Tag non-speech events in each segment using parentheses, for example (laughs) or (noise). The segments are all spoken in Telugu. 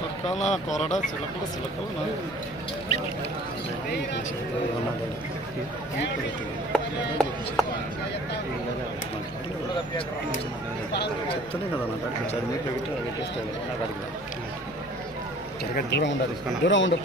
పక్కన కొరడ సిలకలు సిలకలు చెప్తానే కదా నాకు అట్లా చదివి పెట్టారు పెట్టేస్తాను దూరం ఉండాలి. దూరం ఉండదు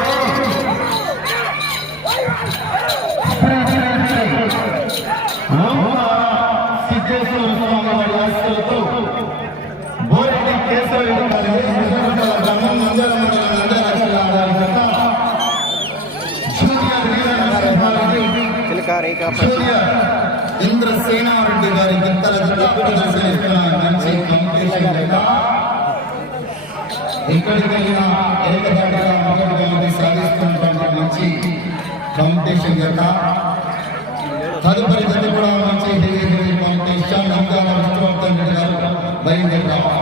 ಸೂರ್ಯ ಇಂದ್ರಸೇನಾ ರೆಡ್ಡಿ ಗಾರಿ ಕಿತ್ತಲದ ತಪ್ಪುಗಳ ಸೇರಿಸಿನ మంచి కాంపిటీషన్ లేదా ఎక్కడికి వెళ్ళినా ఏకదాటిగా మొదటి సాధిస్తున్నటువంటి మంచి కాంపిటీషన్ కదా తదుపరి గది కూడా మంచి కాంపిటీషన్ అందాల విష్ణువర్ధన్ రెడ్డి గారు బయలుదేరారు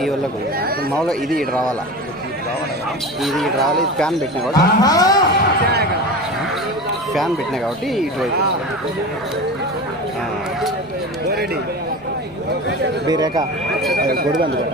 ఈ వల్ల మామూలుగా ఇది ఇటు రావాలా? ఇది ఇటు రావాలి ఇది ఫ్యాన్ పెట్టినా కాబట్టి ఫ్యాన్ పెట్టినాయి కాబట్టి ఇటువైపు. బీరేఖ గొడుగు అందుకో.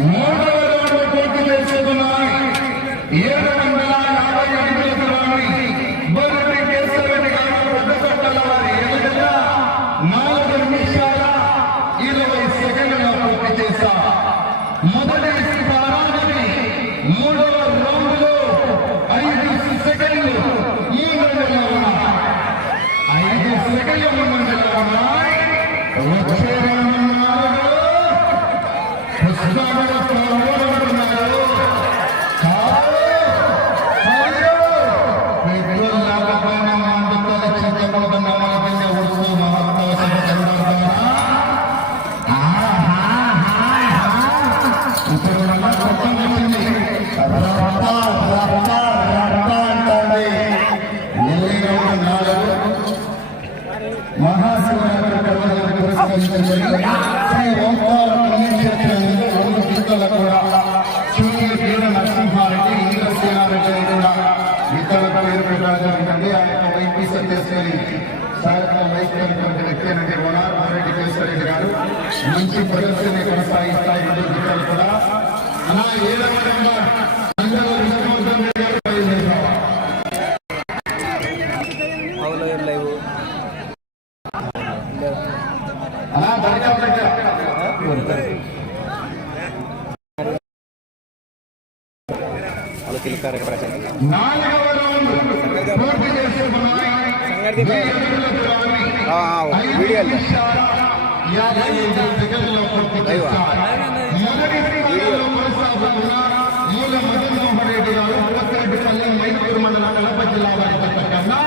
మూడవ రౌండ్ పూర్తి చేసుకున్నాయి ఏడవ నాలుగవ రౌండ్ పూర్తి చేసుకున్నాయి వీడియో యాభై ఐదు సెకండ్లలో పూర్తి చేశారు. మొదటి స్థానంలో కొనసాగుతున్న మూల మదన్మోహన్ రెడ్డి గారు పోతిరెడ్డిపల్లి మైదుకూరు మండలం కడప జిల్లా వారి జత కన్నా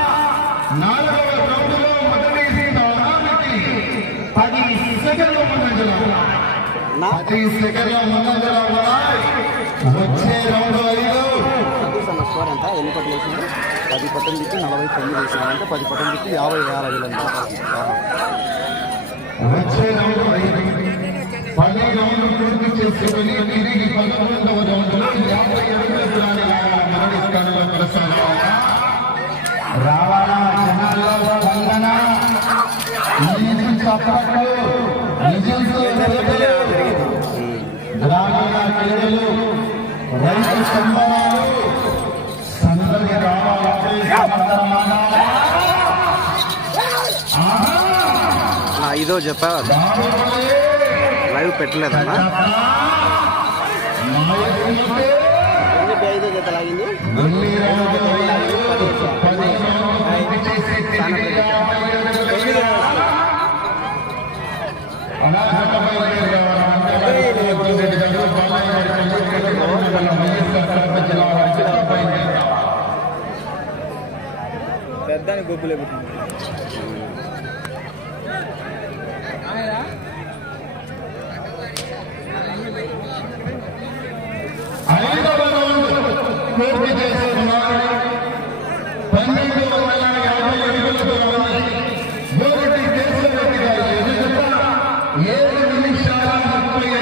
నాలుగవ రౌండ్లో మొదటి స్థానానికి పది సెకండ్ల ముందంజలో ఉన్నాయి. నా పది సెకండ్ల ముందంజలో ఉన్నాయి. వచ్చే రౌండ్ స్కోర్ ఎంత ఎన్ని పట్టులు వేసినారు పది పట్టలు తిప్పి నలభై తొమ్మిది వేసినారు అంటే పది పట్టలు తిప్పి యాభై వేల వీళ్ళంతా వచ్చే రౌండ్ ఐదు. పది రౌండ్లు పూర్తి చేసుకుని తిరిగి పదకొండవ రౌండ్లో యాభై అడుగుల దూరాన్ని లాగా మొదటి స్థానంలో కొనసాగాలి రావాలా జనాల్లో స్పందన నీటి చప్పట్లు విజిల్స్ వెలుగులు, గ్రామీణ క్రీడలు రైతు సంబరాలు సందడి ఇదో చెప్పావా? ఐదో లైవ్ పెట్టలేదన్నా ఐదో జత లాగింది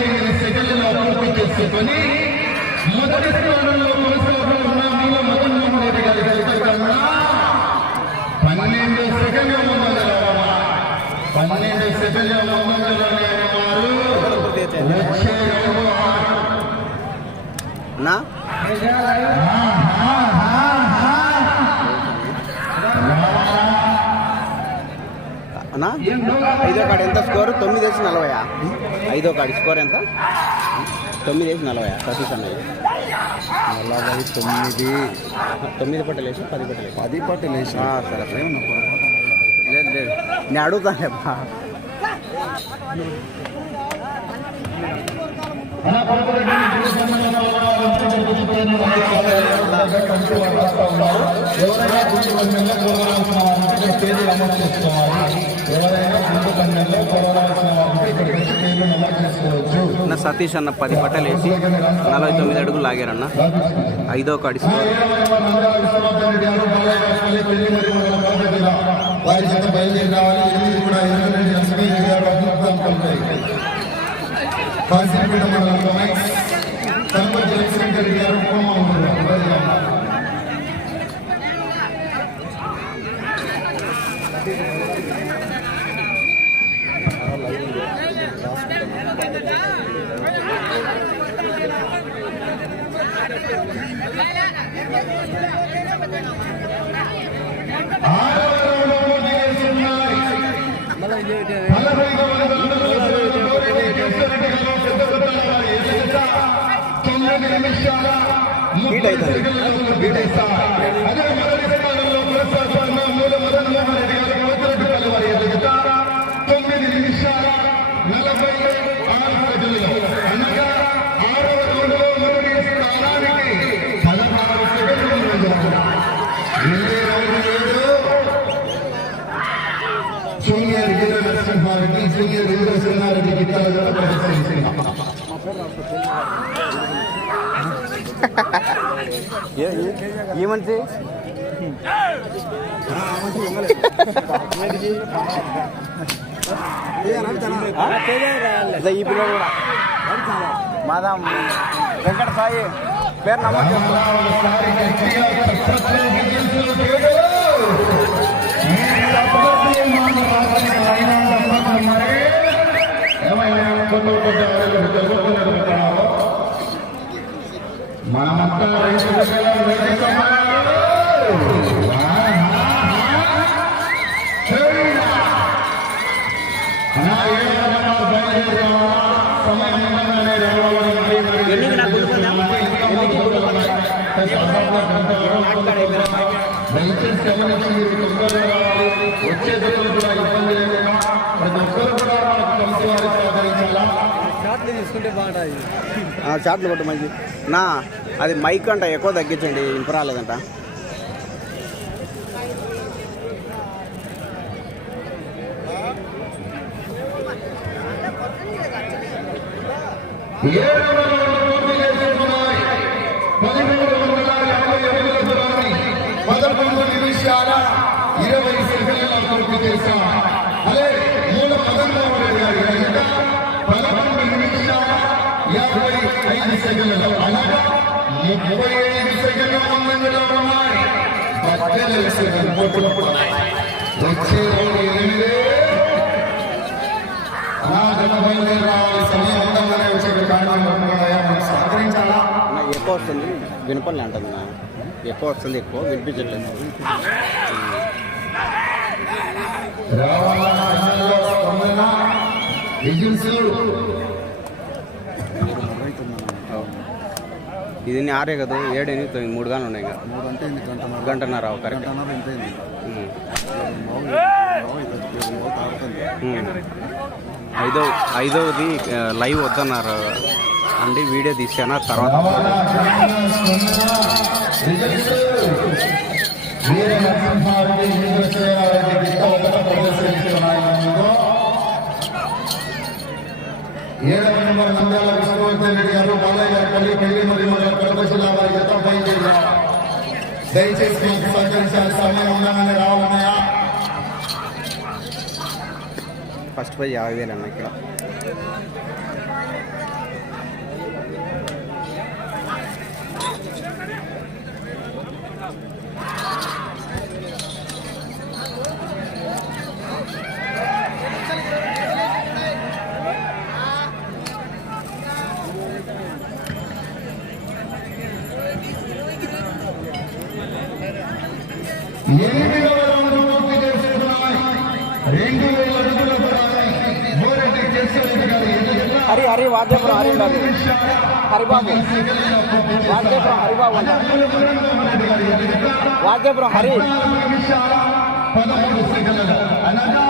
ఐదు సెకండ్ల పూర్తి చేసుకొని మొదటి స్థానంలో కొనసాగుతున్న మీల మొదటి రెడ్డి గారి ఎదుట సెకండ్ల ముందంజలో ఉన్నారు. పన్నెండు సెకండ్ల ముందంజలోనే ఉన్నారు వచ్చే రౌండ్ ఆరు. నా? అన్నా ఐదో కాడ ఎంత స్కోర్? తొమ్మిది వేసి నలభయా? ఐదో కాడి స్కోర్ ఎంత? తొమ్మిది వేసి నలభయా? సతీష్ అన్నయ్య. నలభై తొమ్మిది. తొమ్మిది పట్టలు వేసి పది పట్టలు వేసి పది పట్టలు వేసి సరే సరే. నేను పరపరెడ్డి ఎవరైనా గుండు కన్యల్లో కోరవలసిన వారికి పేరు నమోదు చేసుకోవాలి ఎవరైనా గుండు కన్యల్లో కోరవలసిన వారికి ఇక్కడికి వచ్చి పేర్లు నమోదు చేసుకోవచ్చు నా సతీష్ అన్న పది పట్టలు వేసి నలభై తొమ్మిది అడుగులు లాగారన్న ఐదో స్కోర్ వారి చేత బయలుదేరి రావాలి. ఎనిమిది కూడా ఎనిమిది ఎస్పీ గారు అభివృద్ధి పలుకుతాయి కాశీపేట మండలంలోనే సర్పంచ్ లక్ష్మీరెడ్డి గారు ఉపమా ఉన్నారు ఆరవ రౌండ్లో పూర్తి చేస్తున్నారు. పదహైదవ రౌండ్లో గౌరవనీయ కేశవరెడ్డి గారు సిద్ధపడ్డారు. వారి ఎదుట తొమ్మిది నిమిషాల ముప్పై సెకండ్లలో పూర్తి చేస్తారు. అదే మొదటి స్థానంలో కొనసాగుతున్న మూల మదన్ మోహన్ రెడ్డి గారు గోతిరెడ్డిపల్లి వారి ఎదుట తొమ్మిది నిమిషాల నలభై ఆరు సెకండ్లలో అనగా ఆరవ రౌండ్లో మొదటి స్థానానికి పదహారు సెకండ్లు ముందంజ. రెండే రౌండ్ ఏడు అవుతుంది వీర నరసింహారెడ్డి జూనియర్ వీర సింహారెడ్డి గిట్టాలలో ప్రదర్శించింది (laughs) (laughs) అదే ఈ పిల్లలు కూడా. మాదా వెంకట సాయి. పేరు నమోదు చేసుకో. ఒకసారి గట్టిగా దయచేసి గమనించి మీరు తొందరగా రావాలి. వచ్చే దిక్కులు కూడా ఇబ్బంది లేదు ప్రతి ఒక్కరు కూడా మనకు కమిటీ వారికి సహకరించాలా ఆ, షార్ట్లు కొట్టు మంచి నా అది మైక్ అంట ఎక్కువ తగ్గించండి ఇంపు రాలేదంట ఏడవ రౌండ్ పూర్తి చేసుకున్నాయి. పదిహేడు వందల యాభై అడుగుల దూరాన్ని పదకొండు నిమిషాల ఇరవై మీకు తెలుసా? అదే మూల పదమూడు రెడ్డి పదకొండు నిమిషాల యాభై ఐదు సెకండ్లు. అనగా ముప్పై ఐదు సెకండ్ల ముందంజలో ఉన్నాయి వచ్చే ఎనిమిది. బయలుదేరి రావాలి. సమయం అందంగానే వచ్చే కారణం సహకరించాలా? ఎక్కువ వస్తుంది. వినపడలే అంటుంది ఎక్కువ వస్తుంది ఎక్కువ. వినిపించట్లేదు. ఇది ఆరే కదా ఏడు ఎనిమిది తొమ్మిది మూడు గానే ఉన్నాయి ఇంకా మూడు అంటే గంటన్నర. కరెక్ట్. ఐదో ఐదవది లైవ్ వద్దన్నారు. అండి వీడియో తీసాను? తర్వాత రావాలా అన్నలో స్పందన విజిల్స్ వీర నరసింహారెడ్డి ఇంద్రసేనారెడ్డి గిట్ట ఒకట ప్రదర్శిస్తున్నాయి ముందు గారు నంద్యాల విష్ణువర్ధన్ రెడ్డి గారు బాలయ్య గారు పల్లి పెళ్ళి మరియు మన వారి గత బయలుదేరారు దయచేసి మాకు సహకరించాలి. సమయం ఉన్నామని రావాలన్నయ్యా ఫస్ట్ ప్రైజ్ యాభై వేలు అన్న ఇక్కడ. ఎనిమిదవ రౌండ్ పూర్తి రెండు వేల అడుగుల దూరాన్ని మోరెడ్డి కేశవరెడ్డి హరి హరి వాద్యపురం హరి ఉండాలి హరిబాబు. వాద్యపురం హరిబాబు వాద్యపురం హరి. పదమూడు సెకండ్లు అనగా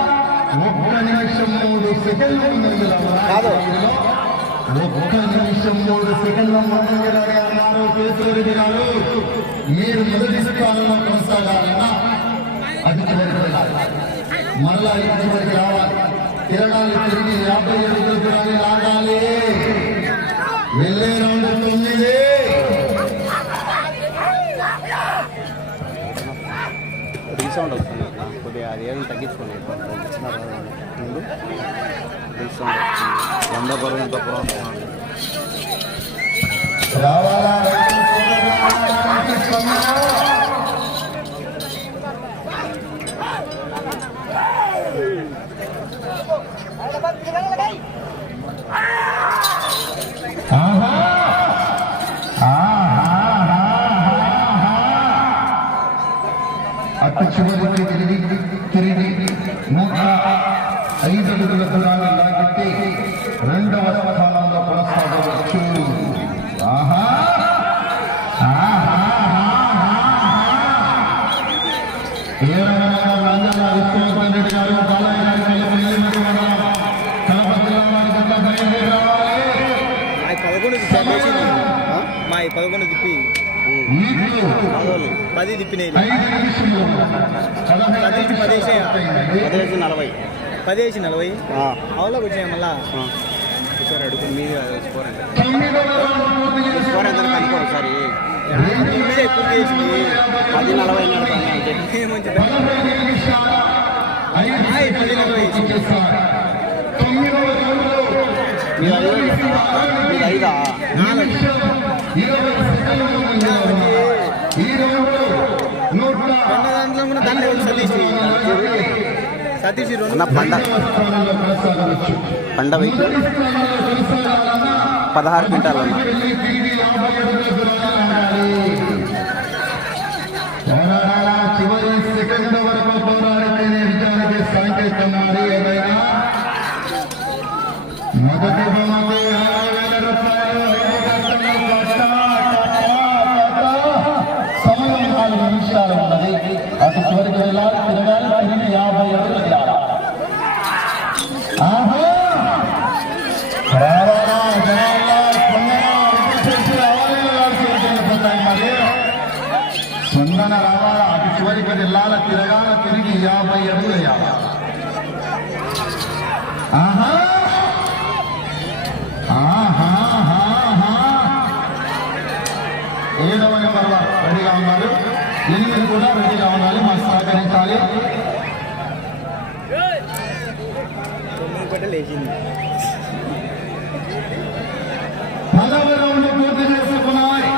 ఒక్క నిమిషం మూడు సెకండ్లు కాదు. ఒక్క నిమిషం మూడు సెకండ్ల అన్నారు గారు మీరు మొదటి స్థానంలో కొనసాగాలన్నా అది చివరికి వెళ్ళాలి. మరలా చివరికి రావాలి. తిరగాలి తిరిగి యాభై ఏడు దూరాన్ని లాగాలి వెళ్ళే రౌండ్ తొమ్మిది. రీసౌండ్ వస్తుంది. కొద్దిగా అది తగ్గించుకోండి. ముందు. రీసౌండ్ వస్తుంది వంద బరువు ఎంత పదకొండు మా పదకొండు తిప్పి. పది తిప్పినాయి. పదిహేను పదిహేను పదిహేను నలభై. పదిహేను నలభై. అవులోకి వచ్చినాయి మళ్ళా? ఒకసారి అడుగు మీద స్కోర్ ఎంత స్కోర్ ఎంత? కనుక్కో ఒకసారి మీదే ఎక్కువ చేసింది. పది నలభై మంచి పదహైదు నిమిషాల ఐదు ఆయ్, పది నలభై. సతీష్ పండ. పండ పదహారు క్వింటాలు అన్న యాభై అడుగులు వేయాలా ఆహా! ఆహా ఆహా ఏడవ నెంబర్లో రెడీగా ఉన్నారు. ఎనిమిది కూడా రెడీగా ఉండాలి మాకు సహకరించాలి. తొమ్మిది పట్టలు వేసింది పదవ రౌండ్ పూర్తి చేసుకున్నాయి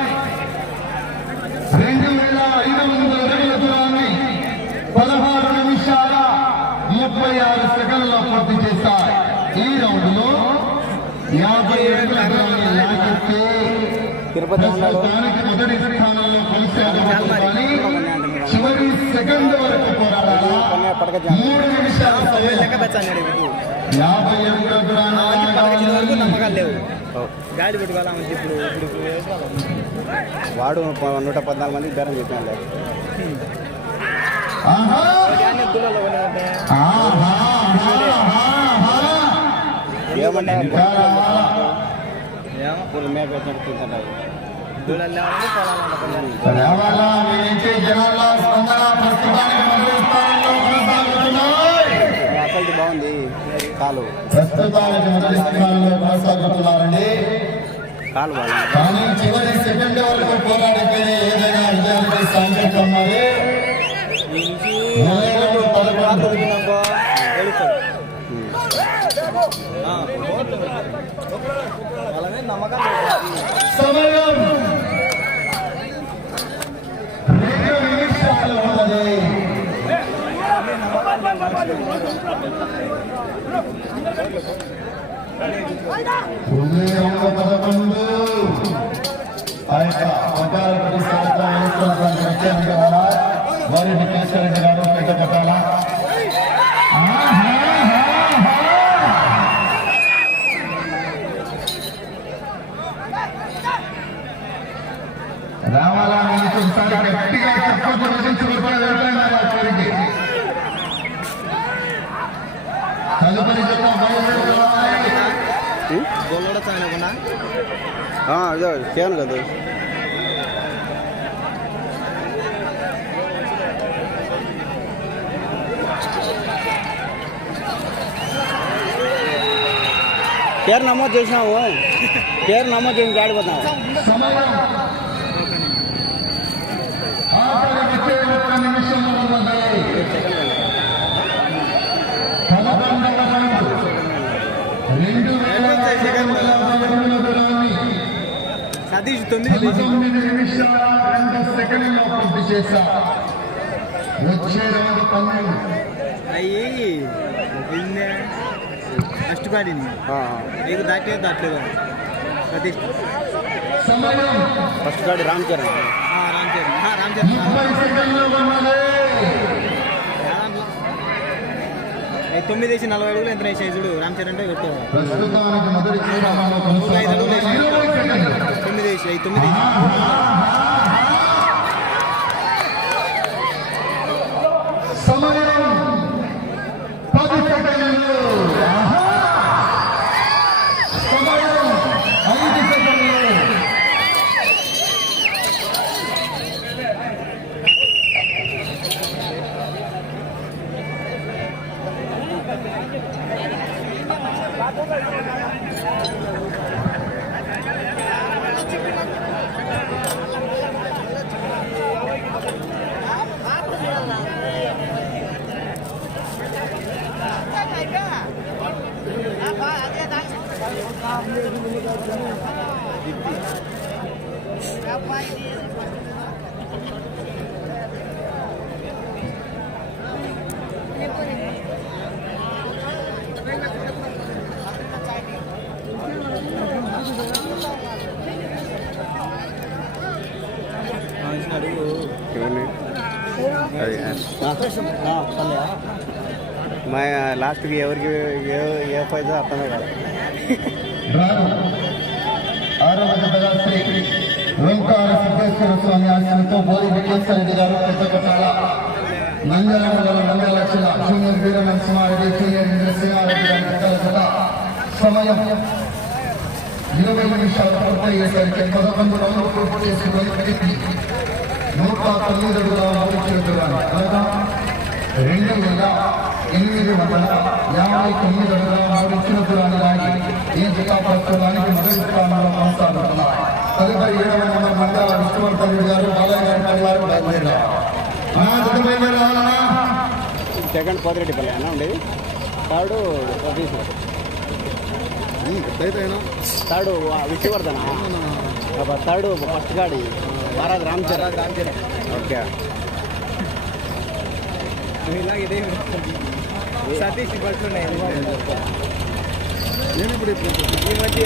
రెండు వేల ఐదు వందల అడుగుల దూరాన్ని పదహారు నిమిషాల ముప్పై ఆరు సెకండ్ల పూర్తి చేశాయి ఈ రౌండ్లో యాభై అడుగుల దూరాన్ని లాగితే తిరుపతి ఉన్నాడు ప్రస్తుతానికి మొదటి స్థానంలో కొనసాగబోతుందని చివరి సెకండ్ వరకు పోరాడాలా మూడు నిమిషాల సమయం లెక్క పెట్టాను ఇప్పుడు యాభై అడుగుల వరకు. నమ్మకాలు లేవు. గాడి పెట్టుకోవాలని ఇప్పుడు ఇప్పుడు ఇప్పుడు వేసుకోవాలి. వాడు నూట పద్నాలుగు మందికి బేరం చెప్పాను ఏమన్నా? ఏమో తులాలు మీ నుంచి జనాల స్పందన ప్రస్తుతానికి మొదటి స్థానంలో కొనసాగుతున్నాయి అసలు బాగుంది. కాలు ప్రస్తుతానికి మొదటి స్థానంలో కొనసాగుతున్నారండి కాలు కానీ చివరి సెకండ్ వరకు పోరాడితేనే ఏదైనా విజయానికి సాంకేతం మరి మొదటి పదకొండు దొరికినాకో గెలుస్తాడు ఉమ్. ఆ, అలానే నమ్మకాలు లేవు. సమయం రెండు నిమిషాలు ఉన్నది ఉదయం పదకొండు ఆ యొక్క పట్టాలపల్లి గారు పెద్ద రావాలా ఒకసారి గట్టిగా రచించుకుంటున్న వెంటనే చివరికి తదుపరి జత బయలుదేరి రావాలి. గోల్ కూడా చాలకుండా ఆ, ఇదో చేయను కదా పేరు నమోదు చేసినావు పేరు నమోదు చేసి గాడిపోతున్నావు సమయం ఆఖరి వచ్చే ఒక్క నిమిషం ఉన్నది పదకొండవ రౌండ్ రెండు వేల ఐదు వందల అడుగుల దూరాన్ని సతీష్ తొమ్మిది లేచింది. పంతొమ్మిది నిమిషాల రెండు సెకండ్లో పూర్తి చేశా వచ్చే రౌండ్ పన్నెండు. అయ్యి ఫస్ట్ పాడింది ఆ, నీకు దాటే దాటలేదు సతీష్ సమయం. ఫస్ట్ గాడి రామ్ చరణ్. ఆ, రామ్ చరణ్. ఆ, రామ్ చరణ్. తొమ్మిది వేసి నలభై అడుగులు ఎంత వేసాయి చూడు రామ్ చరణ్ అంటే పెట్టు ప్రస్తుతానికి మొదటి స్థానంలో కొనసాగుతున్న ఇరవై సెకండ్లు. తొమ్మిది వేసి తొమ్మిది వేసి. సమయం పది సెకండ్లు ఆహా! సమయం ఐదు సెకండ్లు ఆ, ఇచ్చిన అడుగు చూడండి అది ఆ, పర్లేదా? మా లాస్ట్కి ఎవరికి ఏ ఏ ఫైదో అర్థమే కాదు. ఆరవ జతగా శ్రీ ఓంకార సిద్ధేశ్వర స్వామి ఆశయంతో బోధి వెంకటేశ్వర రెడ్డి గారు పెద్ద కొట్టాల. నంద్యాల మండలం నంద్యాల లక్షల జూనియర్ వీర నరసింహారెడ్డి సీనియర్ ఇంద్రసింహారెడ్డి గారి పెద్దల జత సమయం ఇరవై నిమిషాలు పూర్తయ్యేసరికి పదకొండు రౌండ్లు పూర్తి చేసుకుని నూట తొమ్మిది అడుగుల మూడు కిలోగ్రాములు అనగా రెండు వేల ఎనిమిది వందల యాభై తొమ్మిది అడుగుల కిలోగ్రాములు లాగి ఈ జిల్లా ప్రస్తుతానికి మొదటి స్థానంలో కొనసాగుతున్నారు తదుపరి ఏడవ నెంబర్ మండల విష్ణువర్ధన్? గారు బాలయ్య గారి పరివారం బయలుదేరారు? సెకండ్ పోతిరెడ్డిపల్లి అన్న ఉండేది third Satish third Vishnuvardhana third first గాడి. మహారాజ్ రామ్ చరణ్ రామ్ చరణ్ ఓకే ఇలాగ ఇదే సతీష్ బట్లు ఉన్నాయి ఈ మధ్య